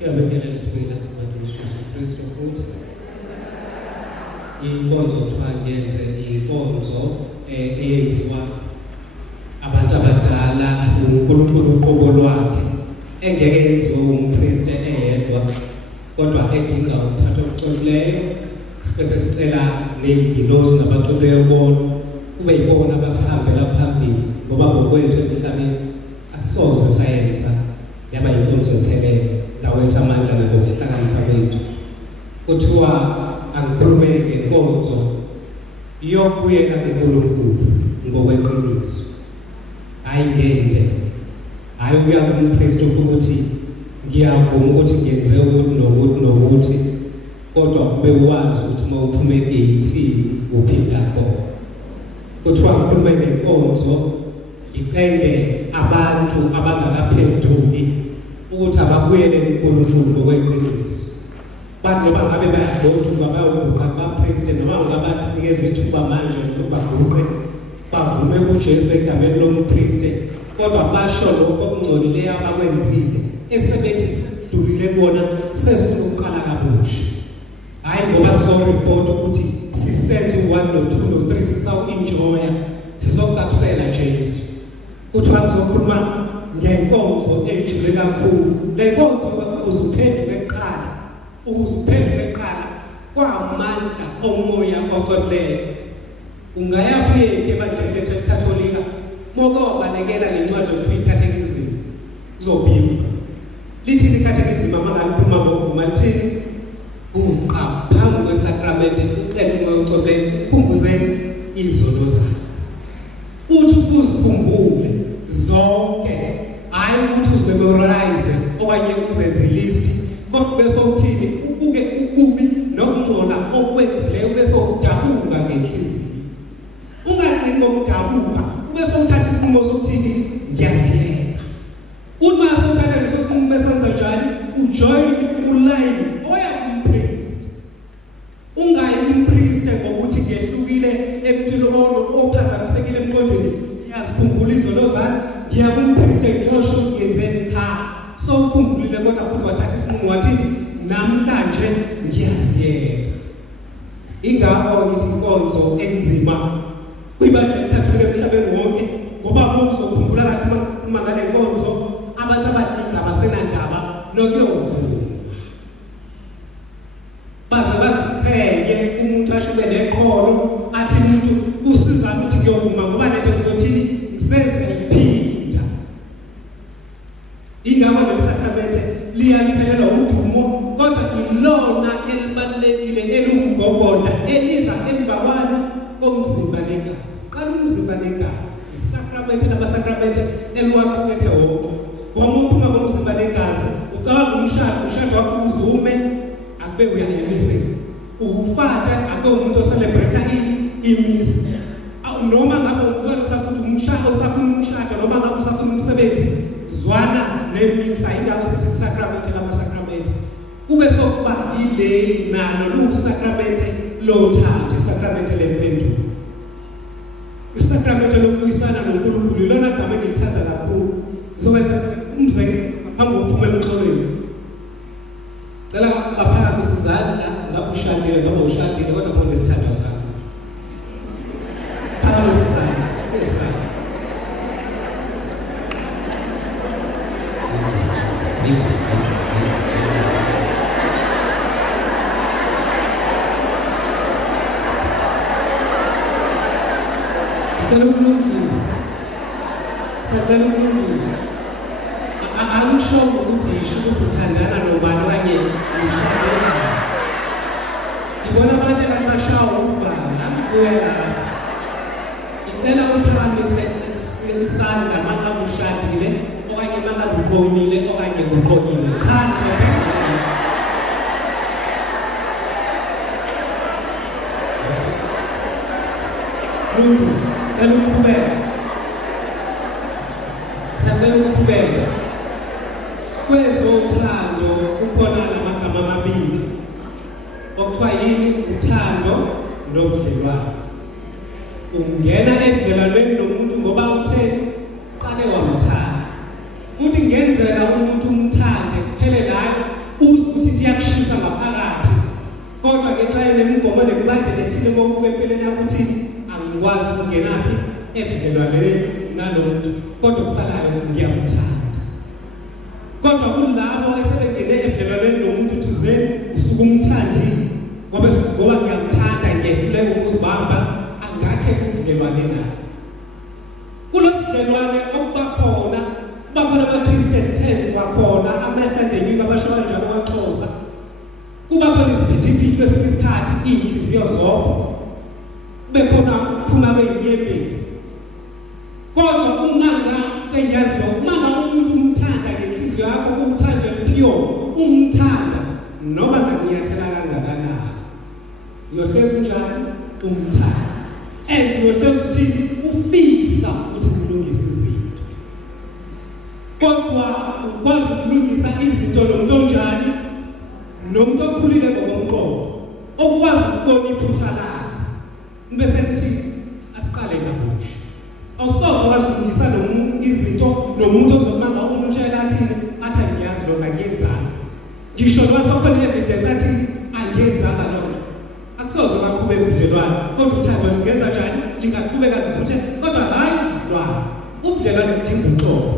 Iyabekela lesibili esibantu Jesu Kristu futhi inkonzo kuthiwa ngenze inkonzo eyenziwa abantu abadala uNkulunkulu uqobo lwakhe engeke yenziwe umpriest eyedwa kodwa edinga ukuthatha okuxolileyo sibese sicela nezingilosi nabaxolileyo bona kube yibona abasihambela phambili ngoba ngokwethu emhlabeni asisoze sayenza yaba inkonzo ephelele dawethu amandla nokuhlakanipha kwethu kuthiwa angikhulumele ngenkonzo yokubuyela kuNkulunkulu ngokweqiniso hayi ngende hayi ukuya kumpriest ukuthi ngiyavuma ukuthi ngenze ukuthi nokuthi kodwa kube wazi ukuthi uma uphume egeyithini uphinda khona kuthiwa ngikhulume ngenkonzo icenge abantu abangakaphenduki ukuthi ababuyele kuNkulunkulu ngokweqiniso bantu bangabe bayagoduka bayawuguqa abapresident noma ngabathi nikeza ithuba manje ukuba baguqe bavume kuJesu egameni lompriest kodwa basho lokho okungcolileyo abakwenzile esebethi sidlulile kona sesifuna ukuqala kabusha hayi ngoba so report ukuthi sisenze 1 no 2 no 3 sisawu-enjoya sizokuqabusela Jesu kuthiwa kuzokhuluma ngenkonzo ejule kakhulu le nkonzo uzuphenduke eqala uzuphenduke eqala kwamandla omoya oqoqeleyo ungayaphi ebandleni lethu elikatholika mokobalekela lencwadi yokuthiwa iCatechism uzobika lithi iCatechism amangakhuluma ngokuvuma lithini phambi kwesakramente ucela umoya oqoqeleyo ukhumbuzeni izono zakho uthi uzikhumbule zonke hayi ukuthi uzimemorize okanye uzenze list kodwa bese uthini ubuke ukubi nokungcola okwenzileyo bese udabuka ngenhliziyo ungaqini ngokudabuka bese uthatha isinqumo sokuthini ngiyasiyeka uma sewuthatha leso sinqumo besenza njani ujoin uline oya kumpriest ungayi kumpriest ngokuthi ngehlukile empilo ophazamisekile emqondweni yazikhumbula izono zami ngiya kumpriest ngiyosho ngenzeni cha so ukhumbulile kodwa futhi wathatha isinqumo wathi namhlanje ngiyasiyeka ingakho ngithi inkonzo enzima kwibandla elikatholika emhlabeni wonke ngoba uzokhumbula kahle uma ngale nkonzo abantu abaningi abasenandaba nokuyovuma baze baziqhenye umuntu ashibe neqholo athi umuntu usiza ukuthi ngiyovuma ngoba lento ngizothini ngisenze iphinda ingakho lesakramente liyaliphelelwa udumo kodwa ilona elibalulekile elumgogodla eliza emva kwani komzimba negazi qala umzimba negazi isakramente nabasakramente eliwaqukethe wonke ngomuntu uma komzimba negazi ucabanga umshado wakho uzume akube uyayeliseka ufata akube umuntu ocelebrate imisi noma ngabe umntwana usafuna umshado noma ngabe usafuna umsebenzi zwana nemisa ingakho sithi isakramente nabasakramente kube sokuba ileli nalo lusakramente lothando isakramente lempendulo isakramente lokubuyisana noNkulunkulu lona gama engilithanda kakhulu ngizokwenza umzekelo phambi kokuphuma emxolweni cela aphakamisa izandla ngabe ushadile noma ushadile kodwa khona isithandwa sakho phakamisa izandla Sacela ukulungisa angisho ukuthi isho ukuthi uthandana nobani kanye umshadela ibona abantu abashawa ukuvala akuvuya lapha icela uphakamise isandla mangabe ushadile okanye mangabe ubonile okanye uqokile phandle cela ukuqhubeka ukubeka kwezothando kukhona namagama amabili okuthiwa yini uthando nobudlelwano ungena ebudlelwaneni nomuntu ngoba uthe qale wamthanda futhi ngenzeka umuntu umthande kuphele la kade lethile bokuke empeleni yakho uthi angikwazi ukungenaphi ebudlelwaneni nalomuntu kodwa kusalayo ngiyamthanda. Kodwa kulabo esebengene ebudlelwaneni nomuntu uthize usuke umthandile ngoba ngiyamthanda ngiyehluleka ukuzibamba angakhe ubudlelwane naye. Kulo budlelwane okuba khona bakhona ama-Christian terms bakhona amehla ngenyuka abasho kanjalo kwaXhosa. Kuba khona isiphithiphithi kwesinye isikhathi iy'nhliziyo zodwa bekhona ukuphuma kwey'nyembezi. Kodwa uma engiyaziyo uma umuntu umthanda ngenhliziyo yakho uthando pure umthanda noma ngakunyathela kangakanani uyohlezi unjani umthanda and uyohlezi uthini ufisa ukuthi kulungise izinto. Kodwa ukwazi ukulungisa izinto nomuntu onjani nomuntu okhulile ngokomqondo okwazi ukubona iphutha lakhe bese kuthi asiqale kabusha. Awusoze wazi ukulungisa izinto nomuntu ozomanga umtshela athini athi angiyazi lokho angiyenzanga. Ngisho noma sokhona evidence athi angiyenzanga lokho. Akusoze baqhubeka ubudlelwane kodwa uthando lungenza njani lingaqhubeka livuthe kodwa hayi ubudlelwane. Ubudlelwane budinga uxolo.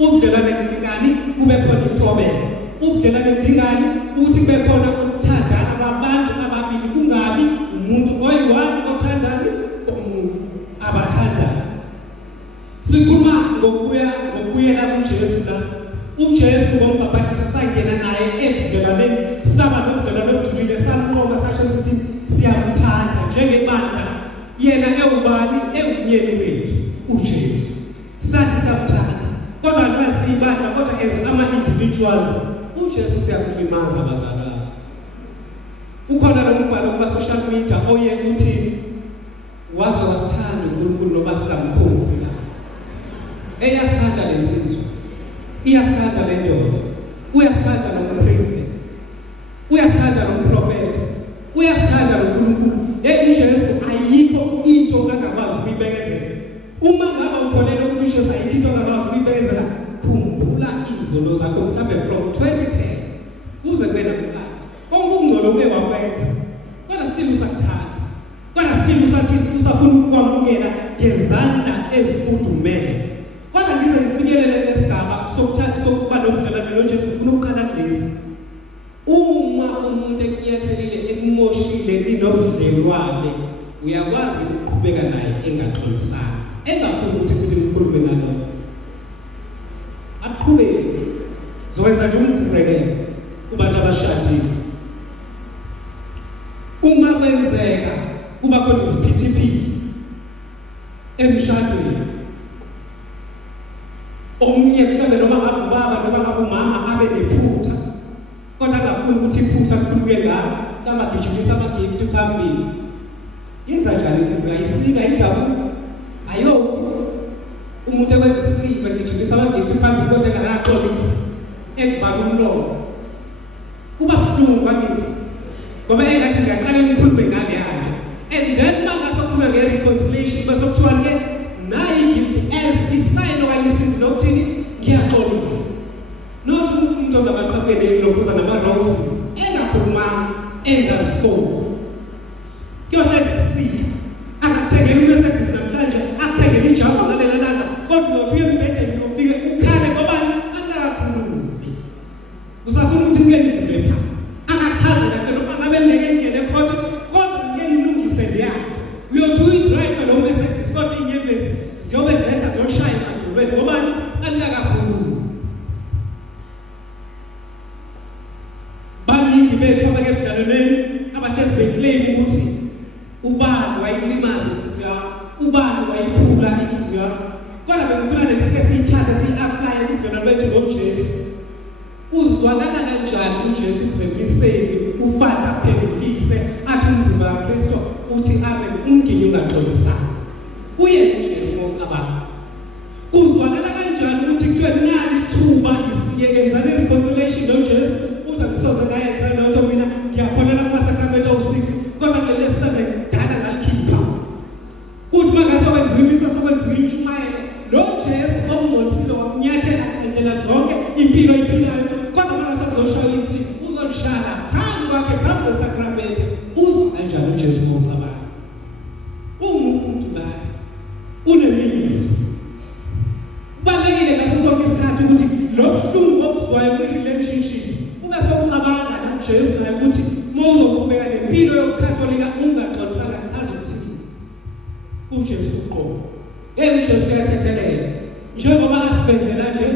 Ubudlelwane ngani kube khona intobeko. Ubudlelwane budingani ukuthi kube khona ukuthandana kwabantu ababili kungabi umuntu oyi-one othandani omunye abathandani. Sikhuluma ngokuyela kuJesu la. uJesu ngombaphathisa sangena naye ebudlelwaneni saba nobudlelwane obujulile samqoka sasho sithi siyamthanda njengebandla yena ewubani ewunyeni wethu uJesu sathi siyamthanda kodwa ngasiyibandla kodwa as ama-individuals uJesu siyakulimaza abazalwane. Ukhona lo mbhalo kuma-social media oye uthi waze wasithanda uNkulunkulu noma singamkhonzi la. Eyasithanda le nsizwa iyasithanda le ndoda uyasithanda nompriest uyasithanda nomprofeti uyasithanda noNkulunkulu. uJesu ayikho into angakwazi ukuyibekezela. Uma ngabe ukholelwa ukuthi uJesu ayikho into angakwazi ukuyibekezela khumbula izolo zakho mhlawumbe from 2010 kuze kwena mhlawumbe konke ukungcola uke wakwenza kodwa still usakuthanda kodwa still usafuna ukwamukela ngezandla ezifudumele. Kodwa ngize ngifinyelele lesigaba sokuba nobudlelwane noJesu ufuna ukuqala kulesi. Uma umuntu ekunyathelile ekumoshile linobudlelwane uyakwazi ukuqhubeka naye engaxolisani engafuni ukuthi nikhulume nalo aqhubeke. Zokwenza nje umzekelo kubantu abashadile. Uma kwenzeka kuba khona isiphithiphithi emshadweni omnye mhlawumbe noma ngabe ubaba noma ngabe umama abe nephutha kodwa angafuni ukuthi iphutha kukhuluke ngalo mhlawumbe agijimisa ama-gift phambili. Yenza njani inhliziyo ayisika indawo ayo umuntu ekwenza isiliva agijimisa ama-gift phambili kodwa engakaxolisi ekuvaka umlomo kuba buhlungu kwakithi ngoba engathi ngiyaqala ngikhulume ngale yayo and then mangasokhuluma nge-reconciliation bese kuthiwa-ke nayi igift as isign okanye isimbi lokuthini ngiyaxolisa. Not umuntu ozabaqhaqele lokhuza nama-roses engakhulumanga engazisongo kuyohlezi kusika akakuthengeli uMercedes namhlanje akuthengeli injalo ngalela langa kodwa uyothi uye embhedeni uyofike ukhale ngoba angakakhulumi usafuna ukuthi ngendlule pha akakhazi kahle noma ngabe ngeke kodwa ngeke ngilungise leyakho uyothi uyidrayiva lo Mercedes kodwa inyembezi ziyobe zehla ziyoshaya emadolweni ngoba angakakhulumi. Baningi bethu abake ebudlalwaneni abahlezi beclaim ukuthi ubani wayilimaza inhliziyo yakho ubani wayiphula inhliziyo yakho kodwa bengifuna lethi sesiyithatha siyi-aplaye kubudlelwane bethu noJesu. Uzwakala kanjani uJesu kusemiseni ufata aphendulise athi umzimba kaKristu uthi abe umginyo ungaxolisani kuye uJesu ngokucabanga. Uzwakala kanjani ukuthi kuthiwe nali thuba yenzane reconciliation noJesu uthi akusoze ngayenza lento mina ngiyakholela kumasakramento awu-6 kodwa kuleli Sunday ngidala ngalikhipha kuthi mangase wenziwa imisa sokwenziwa intshumayelo lo Jesu omngcolisile wamnyathela ngandlela zonke impilo ayiphilayo kodwa mangase kuzoshaya insimbi uzolishaya phambi kwakhe phambi kwesakramento uzwa kanjani uJesu ngokucabanga. relationship ube sokucabanga naJesu naye ukuthi mawuzoqhubeka nempilo yokukhatholika ungaxolisana chaza uthini uJesu uqobo uJesu uyathethelela njengoba asibenzela nje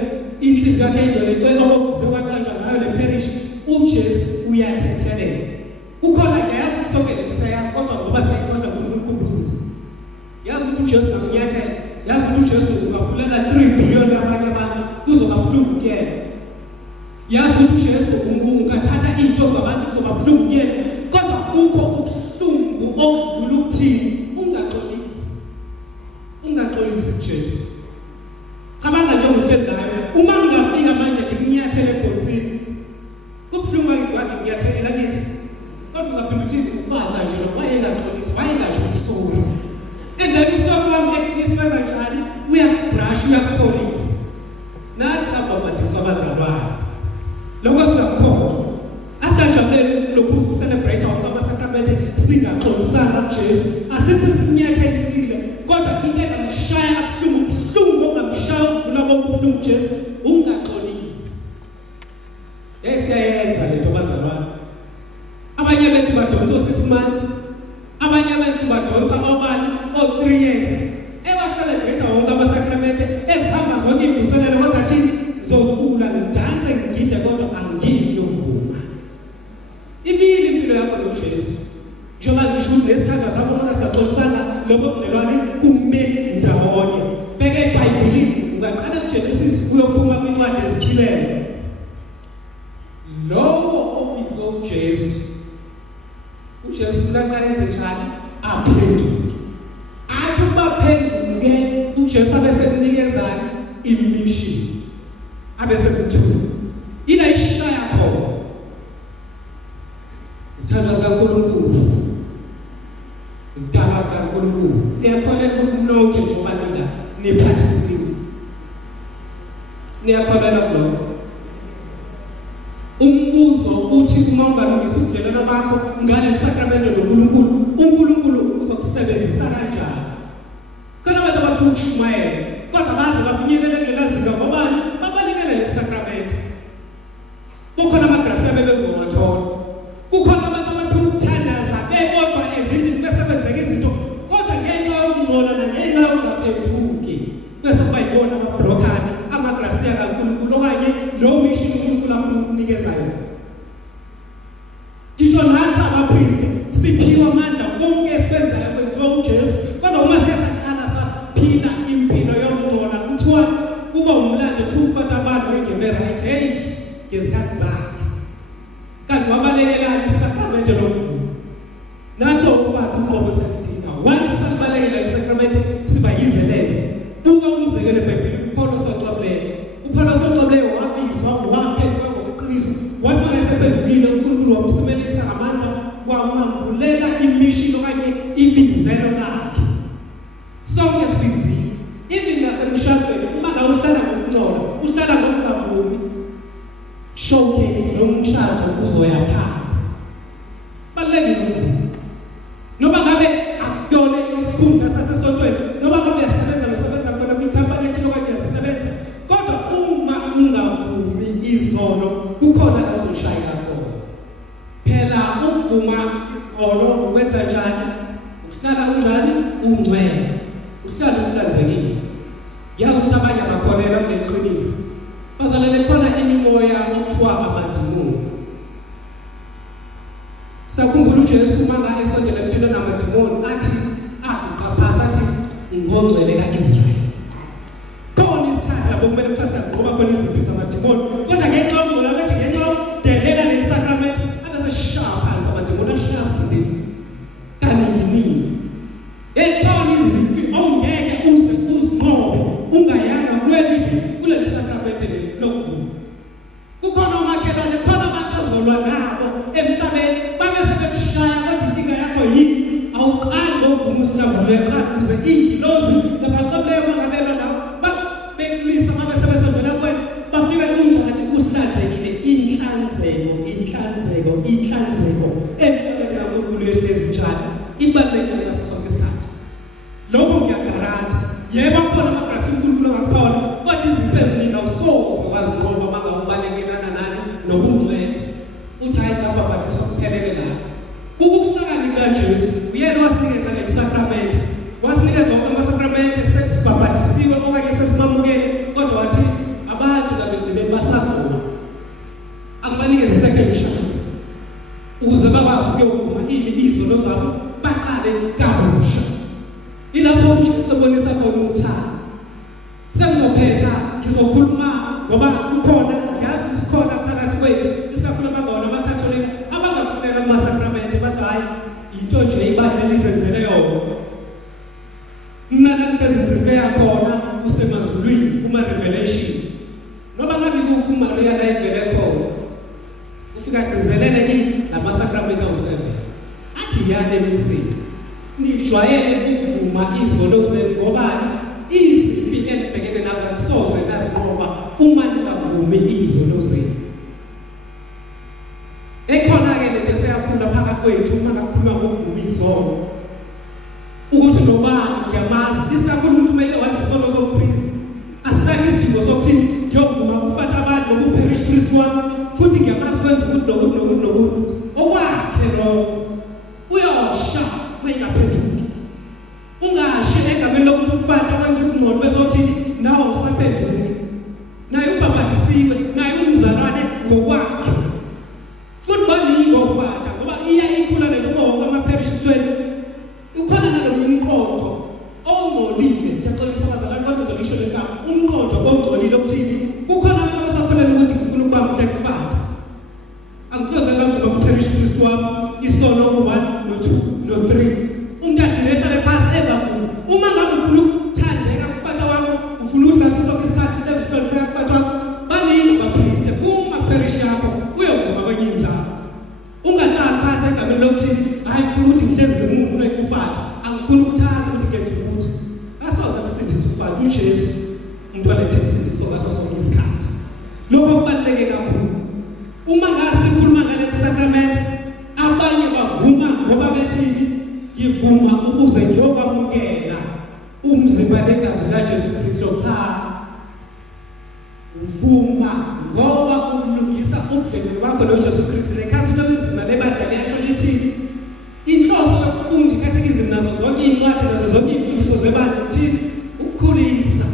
inhliziyo yakhe ingcwele icela ukuziwa kanjalo ngayo le parish uJesu uyathethelela ukhona yazi sonke lethu sayazi kodwa ngoba sayikhohlwa ukukhumbuza yazi ukuthi uJesu ngakunyathela yazi ukuthi uJesu ungabulela 3 billion abanye abantu kuzoba buhlungu kuyena yazi ukuthi uJesu ungathatha into zabantu kuzoba buhlungu kuyena kodwa ukho ubuhlungu okudlula ukuthini ungaxolisi uJesu cabanga nje ngohlelo ngayo uma ngingafika manje nginyathele ebhotini kubuhlungu nginyathela ngithi kodwa uzaphinda uthi ufatha nje wayengaxolisi wayengasho sorry and then usoku wami ekinisifeza njani uyabrush uyapolice nathi sabaphathiswa abazalwane lokho singakhohlwa asajabulele lokhu celebrate amasakramenti singaxolisana uJesu asithi sinyathele kodwa into engamshaya ubuhlungu ongamshaya kulabo ubuhlungu Jesu ungaxolisi esiyayenza lento bazalwane abanye bethu badonsa 6 months abanye bethu badonsa obani 3 years celebrate wonke amasakramenti ezihamba zonke ivuselelo kodwa thini zokula ngidanse ngigide kodwa angiyiki ukuvuma ibili impilo yakho noJesu njengoba ngisho lesithanda sakho uma singaxolisana lobo budlelwane kume ndawonye beke iBhayibhelini ungaqala kuGenesis uyophuma kwincwadi ezithilele lowo obizwa uJesu kulaqala enze njani aphenduke athi ubaphenduke uJesu abesemnikezana imission abesemthuma ila ishaya khona isithandwa sikaNkulunkulu Dala sikaNkulunkulu niyakholelwa ukuthi nonke njengoba niphathisiwe niyakholelwa lokho umbuzo uthi uma ungalungisa ubudlelwano bakho ngale sakramento noNkulunkulu uNkulunkulu uzokusebenzisa kanjani khona abantu abakushumayela kodwa baze bafinyelela ngelazinga ngobani babalekele lesakramento kukhona amagrasi abebezowathola kukhona abantu abakuthandaza bekodwa ezindlini besebenzeka izinto kodwa ngenxa yokungcola nangenxa yokungaphenduki bese bayibona amablockana amagrasi kaNkulunkulu okanye lo mission uNkulunkulu afuna ukunikeza yona kisho nathi abapriest siphiwa amandla konke esikwenzayo kwenziwa uJesu kodwa uma siyasaqala saphila impilo yokungcola kuthiwa kuba umlando thufata abantu engebe right hey ngezikhathi zakhe kanti wabalekela isakramento lokuvuma nathi ukufaka uqobo sakudinga once sabalekela isakramento siba yizeleze buka umzekelo eBhayibhelini uPaulos oxoxele wabizwa waphendula ngokuqinisa wathi esephendukile uNkulunkulu wamsemelisa amandla wamambulela imission okanye ibizelo lakhe sonke sibizile even nasemshadweni uma ngawuhlala ngokungcola uhlala ngokungavumi showcase nomshado uzoya phansi balekile noma ngabe akuyona isikhundla sasesontweni noma ngabe usebenza khona kwikhampani ethile okanye uyasebenza kodwa uma ungavumi izolo kukhona la uzoshayela khona phela ukuvuma izolo ukwenza njani uhlala unjani ungcwele uhlala uhlanzekile yazi ukuthi abanye abakholelwa kuleqiniso bazalele khona imimoya okuthiwa amadimoni sakhumbula uJesu manga esondela empilweni amadimoni athi akuphaphaza athi ingongcwele kaIsrael khona isikhathi lapho kumele kuthasa ngoba khona iziphi zamadimoni kodwa ngenxa yokungcola bathi ngenxa yokudelela lesakramento abaseshaya phansi amadimoni ashaya siphindisi kaningi khona iziphi ongeke uze uzinqobe ungayanga kwelibi kule sakramento lokuvuma kukhona umakhelwane khona abantu azolwa nabo emhlabeni babe sebekushaya kodwa inkinga yakho yini awuqali ngokuvuma usizavulele qala ukuze ingilozi nabaqobeyo bangabelwa nabo bekulisa babe sebesondela kwena bafike kunjani uhlanzekile inhlanzeko empilweni kaNkulunkulu yehlezi njalo ibalulekile ngaso sonke isikhathi lokho ngiyagaranta yebo khona amagrasi uNkulunkulu ngaphawu kodwa izinto eziningi awusoze wazi ngoba mangawubalekelana nani nobungcwele uthi hayi ngababhatiswa kuphelele la ukuhlakanika kaJesu uyena wasinikeza lesakramente wasinikeza wonke amasakramente sesibhabhatisiwe okanye sesimamukele kodwa wathi abantu labegcine basazoma akubanikeze second chance ukuze bakwazi ukuyovuma izono zabo baqale kabusha ilapho usibonisa khona uthando sengizophetha ngizokhuluma ngoba ukhona yazi ukuthi khona phakathi kwethu isikakhulu abangona amakatholika abangakhuleka kumasakramente bathi hayi into nje ibandla lizenzele yona mina nakuhlezi prefer khona usemazulwini kuma revelation noma ngabe kuMaria la ivele khona ufika gcizelele lamasakramente awusebe athi yale misini nijwayele ukuvuma izono zenu ngobani iziphi enibhekene nazo akusoze nazinqoba uma ningavumi izono zenu ekhona-ke lento seyakhula phakathi kwethu uma ngakhuluma ngokuvuma izono ukuthi nobani ngiyamazi isikakhulu umuntu umeke wazi isono sobupristi asisake isidingo sokuthi ngiyovuma ukufatha abantu ngokuparish priest wami futhi ngiyamazi kwenza ukuthi nokuthi okwakhe lokho uyosha mayingaphenduki ungashi egameni lokuthi ufatha abantu ukungcono besothi nawe usaphenduki naye ubhabhatisiwe naye umzalwane ngokwakhe futhi baningi ngofatha ngoba iya ikhula nenkongo amaparish 20 ukhona nalomunye umqondo ongcolile ngiyaxolisa abazalwane kodwa ngizolisho lekama umqondo ongcolile okuthini kukhona abantu abasakholelwa ukuthi ngifuna ukuba mhle kufatha angifeze ngavuma kuparish priest wami isono 1 no 2 no 3 umntana lehlale phasi engavumi uma ngabe ufuna ukuthandeka kufatha wakho ufuna ukuthi ngaso sonke isikhathi lezitolo kufatha wakho baningi abapriest uma parish yakho uyovuma kwenye indawo ungahlali phasi egameni lokuthi hayi ngifuna ukuthi ngihlezi ngemuva ukufatha angifuni ukuthatha ukuthi ngenze ukuthi asoze kusindisa ufatha uJesu umuntu walethe isindiswa ngaso sonke isikhathi lokho kubaluleke kakhulu uma ngasikhuluma ngale sacrament abanye bavuma ngoba bethini ngivuma ukuze ngiyokwamukela umzimba negazi laJesu Kristu cha uvuma ngoba ukulungisa ubudlelwano bakho noJesu Kristu lekhathi lomzimba lebandla liyasho lithi inhloso yokufunda ikhathekizimi nazo zonke incwadi nazo zonke imfundiso zebandla uthini ukukhulisa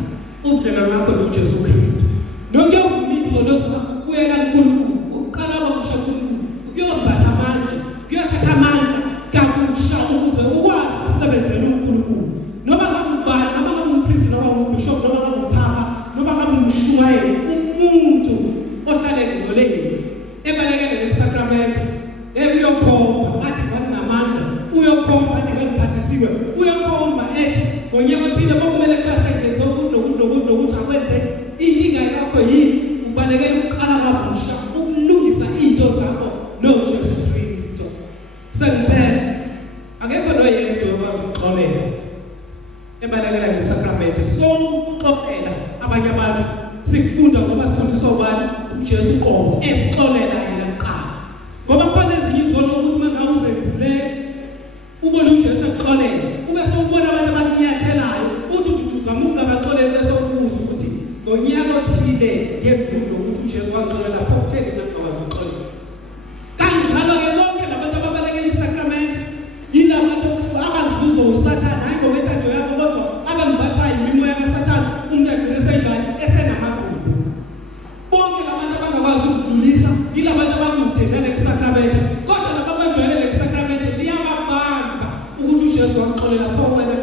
ubudlelwano bakho noJesu Kristu nokuyovumisa loza kuyela uNkulunkulu uqala ngokusho uNkulunkulu uyobhatha amandla uyothatha amandla kabusha ukuze ukwazi ukusebenzela uNkulunkulu noma ngubani noma ngumpriest noma ngumbishop noma ngupapa noma ngumshumayeli umuntu ohlala engcoleni ebalekele lesakramente uyokhomba athi nginamandla uyokhomba athi ngiphathisiwe uyokhomba ethi ngonyaka othile bokumele kusengenze nokuthi akwenze inkinga yakho yini ubalekele ukuqala kabusha ukulungisa izinto zakho noJesu Kristu sengiphethe akekho noyedwa okwazi ukuxolela ebalekela lesakramente sokuxolela abanye abantu sikufunda ngoba sifundiswa ubani uJesu qobo esixolela yena kuqala ngoba khona ezinye izono ukuthi mangawuzenzile ubone uJesu ekuxolela ube sowubona abantu abanyathelayo uthi uzama ungabaxolela bese ubuza ukuthi ngonyaka othile ngekufunda ukuthi uJesu waxolela lapho kutheni nakwazi ukuxolela kanjalo ke bonke labantu ababalekela isakramente yilabantu abazibuza uSathane hayi ngoba ethatho yabo kodwa abambatha imimoya kaSathane umuntu agcine senjani esenamagugu bonke labantu abangakwazi ukudlulisa yilabantu abakude nalesakramente kodwa laba abajwayele lesakramente liyababamba ukuthi uJesu waxolela pho wena